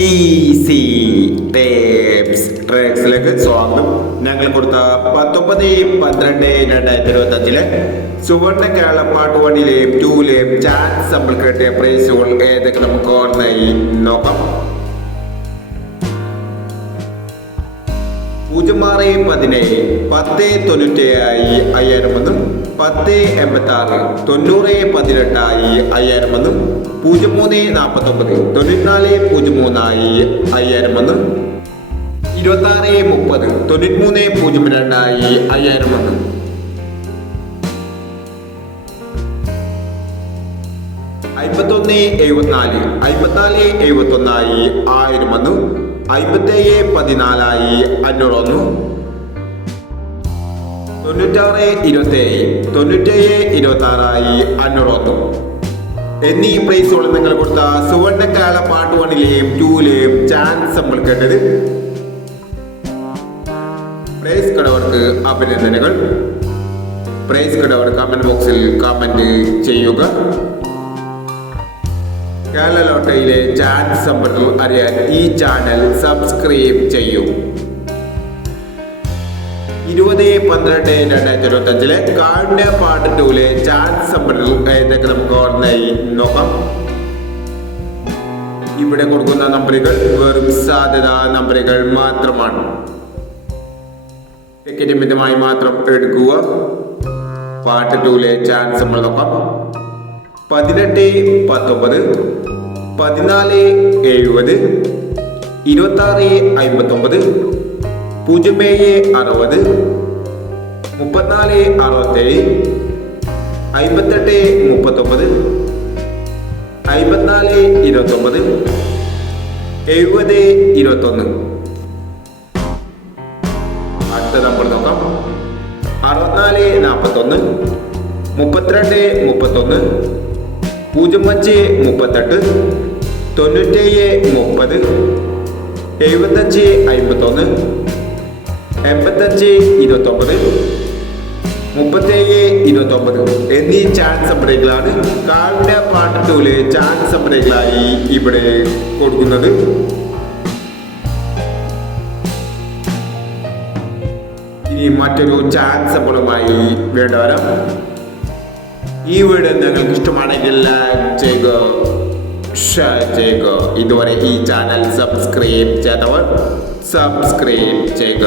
Easy tapes ട്രേക്സിലേക്ക് സ്വാഗതം. ഞങ്ങൾ കൊടുത്ത പത്തൊമ്പത് പന്ത്രണ്ട് രണ്ടായിരത്തി ഇരുപത്തി അഞ്ചിലെ സുവർണ കേരള പാർട്ട് വണ്ണിലെയും ടൂലെയും ചാൻസ് നമ്മൾ കേട്ടിയ പ്രൈസുകൾ ഏതൊക്കെ നമുക്ക് ഓർമ്മയിൽ നോക്കാം. പൂജ്യം ആറ് പതിനേഴ് പത്ത് തൊണ്ണൂറ്റേഴായി അയ്യായിരം ഒന്ന് പത്ത് എൺപത്തി ആറ് തൊണ്ണൂറ് പതിനെട്ടായി അയ്യായിരം ഒന്ന് പൂജ്യം മൂന്ന് നാൽപ്പത്തി ഒമ്പത് തൊണ്ണൂറ്റിനാല് പൂജ്യം മൂന്നായി അയ്യായിരം ഒന്ന് ഇരുപത്തി ആറ് മുപ്പത്. തൊണ്ണൂറ്റി മൂന്ന് പൂജ്യം രണ്ടായി അയ്യായിരം ഒന്ന് അമ്പത്തൊന്ന് എഴുപത്തിനാല്. അമ്പത്തിനാല് എഴുപത്തൊന്നായി ആയിരം ഒന്ന് അമ്പത്തേഴ് പതിനാലായി അഞ്ഞൂറൊന്ന് തൊണ്ണൂറ്റാറ് ഇരുപത്തേഴ്. തൊണ്ണൂറ്റേഴ് ഇരുപത്തി ആറായി അഞ്ഞൂറൊന്ന് എന്നീ പ്രൈസുകൾ നിങ്ങൾ കൊടുത്ത സുവർണക്കാല പാട്ട് വണ്ണിലെയും ടൂലെയും ചാൻസ് നമ്മൾ കേട്ടത് പ്രൈസ് കടവർക്ക് അഭിനന്ദനങ്ങൾ. പ്രൈസ് കടവർ കമന്റ് ബോക്സിൽ കമന്റ് ചെയ്യുക. കേരള ലോട്ടയിലെ ചാൻസ് സമ്പർക്കം അറിയാൻ ഈ ചാനൽ സബ്സ്ക്രൈബ് ചെയ്യൂ. ഇരുപത് പന്ത്രണ്ട് രണ്ടായിരത്തി ഇരുപത്തി കാണ്ട പാട്ട് ടൂലെ ചാൻസ് ഏതൊക്കെ നമുക്ക് ഓർമ്മയായി? നോക്കാം. ഇവിടെ കൊടുക്കുന്ന നമ്പറുകൾ വെറും സാധ്യത നമ്പറുകൾ മാത്രമാണ്. ടിക്കറ്റ് മിതമായി മാത്രം എടുക്കുക. പാട്ട് ടൂലെ ചാൻസ് നമ്മൾ നോക്കാം. പതിനെട്ട് പത്തൊമ്പത് പതിനാല് എഴുപത് ഇരുപത്തി ആറ് അമ്പത്തൊമ്പത് പൂജ്യം ഏഴ് അറുപത് മുപ്പത്തിനാല് അറുപത്തേഴ് അമ്പത്തെട്ട് മുപ്പത്തൊമ്പത് അമ്പത്തിനാല് ഇരുപത്തൊമ്പത് എഴുപത് ഇരുപത്തൊന്ന്. അടുത്ത നമ്പർ നോക്കാം. അറുപത്തിനാല് നാൽപ്പത്തൊന്ന് മുപ്പത്തിരണ്ട് മുപ്പത്തൊന്ന് പൂജ്യം അഞ്ച് മുപ്പത്തെട്ട് തൊണ്ണൂറ്റേഴ് മുപ്പത് എഴുപത്തഞ്ച് അമ്പത്തൊന്ന് എൺപത്തഞ്ച് ഇരുപത്തൊമ്പത് മുപ്പത്തേഴ് ഇരുപത്തൊമ്പത് എന്നീ ചാൻസ് നമ്പറുകളാണ് കാലിന്റെ പാട്ട് ടൂൽ ചാൻസ് നമ്പറുകളായി ഇവിടെ കൊടുക്കുന്നത്. ഇനി മറ്റൊരു ചാൻസ് നമ്പറുമായി വേണ്ടവരാം ഈ വീഡിയോ നിങ്ങൾക്ക് ഇഷ്ടമാണെങ്കിൽ ലൈക്ക് ചെയ്യുക ഷെയർ ചെയ്യുക. ഇതുവരെ ഈ ചാനൽ സബ്സ്ക്രൈബ് ചെയ്തവർ സബ്സ്ക്രൈബ് ചെയ്യുക.